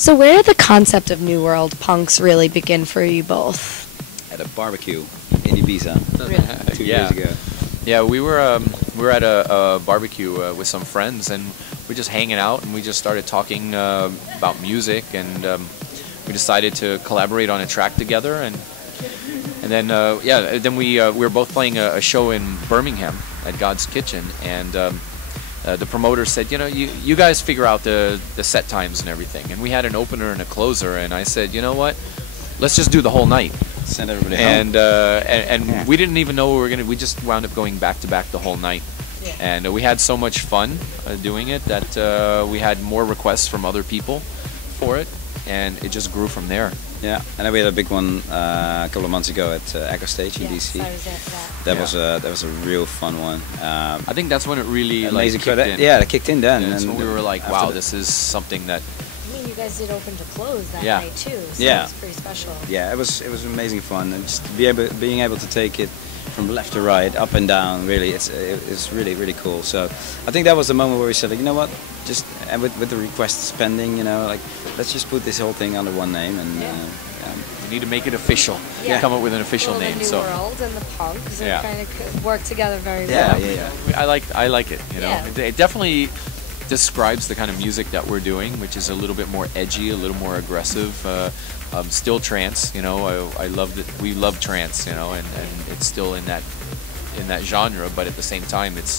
So where did the concept of New World Punx really begin for you both? At a barbecue in Ibiza, 2 years ago. Yeah, we were at a barbecue with some friends, and we're just hanging out, and we just started talking about music, and we decided to collaborate on a track together, and then then we were both playing a show in Birmingham at God's Kitchen, and the promoter said, you guys figure out the set times and everything, and we had an opener and a closer, and I said, you know what, let's just do the whole night. Send everybody home. And we didn't even know we were gonna. We just wound up going back to back the whole night, and we had so much fun doing it that we had more requests from other people for it, and it just grew from there. Yeah, and then we had a big one a couple of months ago at Echo Stage in DC. I was there for that. That was a real fun one. I think that's when it really amazing kicked in. Yeah, it kicked in then. And that's when we were like, wow, this is something that. I mean, you guys did open to close that night too, so yeah. it was pretty special. Yeah, it was amazing fun, and just being able to take it from left to right, up and down. Really, it's really cool. So I think that was the moment where we said, like, you know what, just and with the requests pending, like let's just put this whole thing under one name, and we need to make it official. Come up with an official name. The New World and the Punx kind of work together very well. Yeah. I like it. It definitely describes the kind of music that we're doing, which is a little bit more edgy, a little more aggressive, still trance. I love that we love trance, and it's still in that genre, but at the same time it's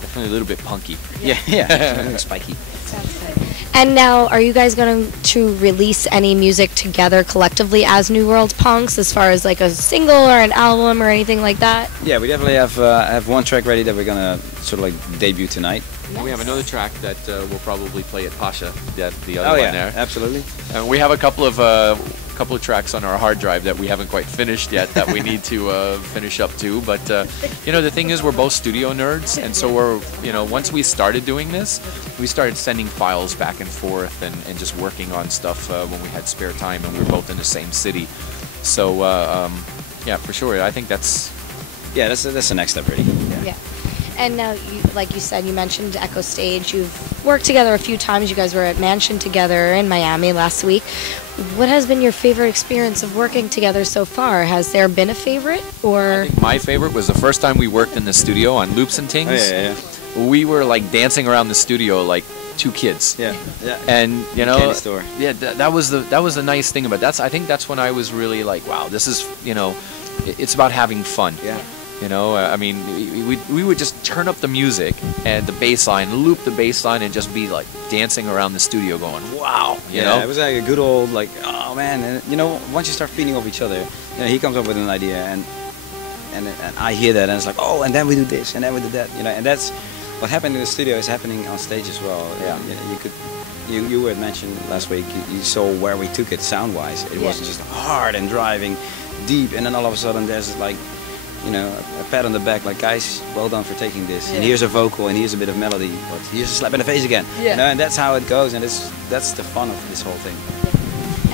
definitely a little bit punky. Yeah. Spiky. Sounds good. And now, are you guys going to release any music together collectively as New World Punx, as far as like a single or an album or anything like that? Yeah, we definitely have one track ready that we're gonna sort of like debut tonight. Nice. We have another track that we'll probably play at Pasha, the other one there. Absolutely. And we have a couple of tracks on our hard drive that we haven't quite finished yet that we need to finish up too. But the thing is, we're both studio nerds, and so we're once we started doing this, we started sending files back and forth and just working on stuff when we had spare time, and we were both in the same city. So yeah, for sure. I think that's the next step, really. Yeah. And now, like you said, you mentioned Echo Stage. You've worked together a few times. You guys were at Mansion together in Miami last week. What has been your favorite experience of working together so far? Has there been a favorite, or? I think my favorite was the first time we worked in the studio on Loops and Tings. Oh, yeah. We were like dancing around the studio like two kids. Yeah. And Candy store. Yeah, that was the nice thing about that. I think that's when I was really like, wow, this is it's about having fun. Yeah. I mean, we would just turn up the music and the bass line, loop the bass line, and just be like dancing around the studio going, wow, you know? It was like a good old, like, oh man, and once you start feeding off each other, he comes up with an idea, and I hear that, and it's like, oh, and then we do this, and then we do that, and that's what happened in the studio is happening on stage as well. Yeah. You were mentioned last week, you saw where we took it sound-wise. It wasn't just hard and driving deep, and then all of a sudden there's like, a pat on the back, like, guys, well done for taking this. And here's a vocal, and here's a bit of melody, but here's a slap in the face again. And that's how it goes, and that's the fun of this whole thing.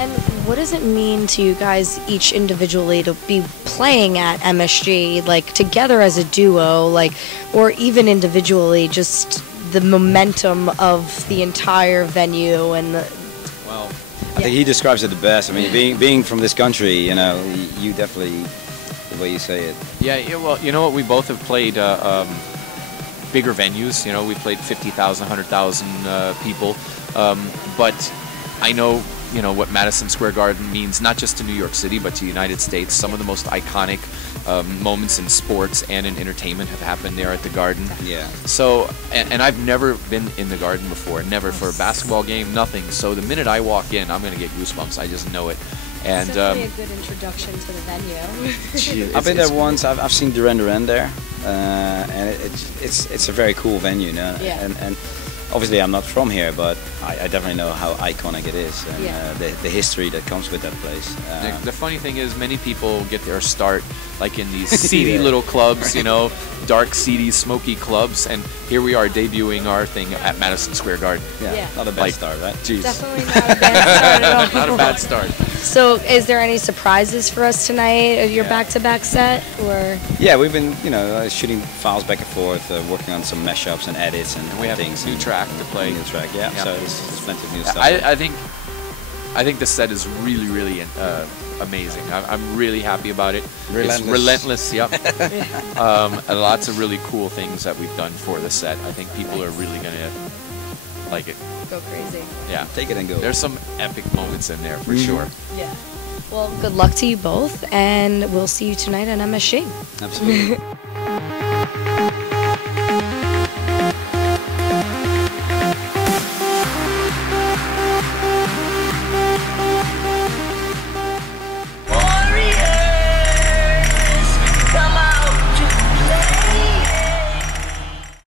And what does it mean to you guys each individually to be playing at MSG, like together as a duo, like, or even individually, just the momentum of the entire venue and the... Well, I think he describes it the best. I mean, being from this country, you definitely... the way you say it. Yeah, well, you know what? We both have played bigger venues. We played 50,000, 100,000 people. But I know, what Madison Square Garden means, not just to New York City, but to the United States. Some of the most iconic moments in sports and in entertainment have happened there at the Garden. Yeah. So, and I've never been in the Garden before, never for a basketball game, nothing. So the minute I walk in, I'm going to get goosebumps. I just know it. And it's definitely a good introduction to the venue. I've been there once. I've seen Duran there, and it's a very cool venue. And obviously I'm not from here, but I definitely know how iconic it is, and the history that comes with that place. The funny thing is, many people get their start like in these seedy little clubs, dark, seedy, smoky clubs, and here we are debuting our thing at Madison Square Garden. Not a bad start, right? Jeez. Definitely not a bad start at all. Not a bad start. So, is there any surprises for us tonight? Your back-to-back set, or? Yeah, we've been, shooting files back and forth, working on some mashups and edits and we have things. A new track to play. New track, so there's plenty of new stuff. I think I think the set is really, really amazing. I'm really happy about it. Relentless. It's relentless, yep. And lots of really cool things that we've done for the set. I think people are really going to like it. Go crazy. Yeah. Take it and go. There's some epic moments in there for sure. Yeah. Well, good luck to you both, and we'll see you tonight on MSG. Absolutely.